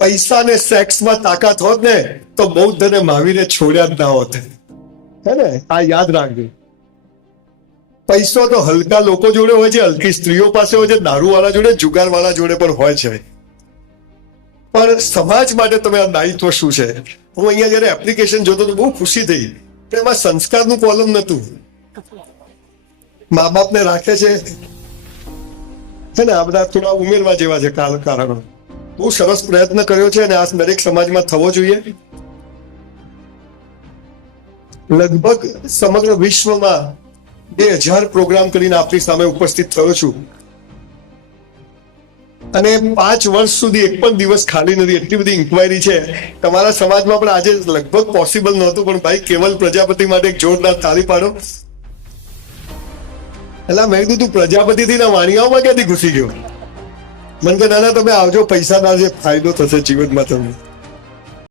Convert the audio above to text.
પૈસા ને સેક્સમાં તાકાત હોત ને તો બૌદ્ધ અને મહાવીરે છોડ્યા જ ના હોત. હે ને? આ યાદ રાખજો. પૈસો તો હલકા લોકો જોડે હોય છે, હલકી સ્ત્રીઓ પાસે હોય છે, દારૂવાળા જોડે, જુગારવાળા જોડે પણ હોય છે. પણ સમાજ માટે તમે આ દાયિત્વ શું છે? હું અહીંયા જયારે એપ્લિકેશન જોતો તો બહુ ખુશી થઈ કે એમાં સંસ્કારનું કોલમ નતું. મા બાપને રાખે છે ને, આ બધા થોડા ઉમેરવા જેવા છે કારણો. બહુ સરસ પ્રયત્ન કર્યો છે અને આ દરેક સમાજમાં થવો જોઈએ. લગભગ સમગ્ર વિશ્વમાં 2000 પ્રોગ્રામ કરીને આપની સામે ઉપસ્થિત થયો છું અને 5 વર્ષ સુધી એક પણ દિવસ ખાલી નથી. એટલી બધી ઇન્ક્વાયરી છે. તમારા સમાજમાં પણ આજે લગભગ પોસિબલ નહોતું, પણ ભાઈ કેવલ પ્રજાપતિ માટે એક જોરદાર તાળી પાડો. એટલે મેં કીધું તું પ્રજાપતિ થી ના વાણિયાઓમાં ક્યાંથી ઘૂસી ગયો? મને કે ના તમે આવજો, પૈસા ના જે ફાયદો થશે જીવનમાં તમને.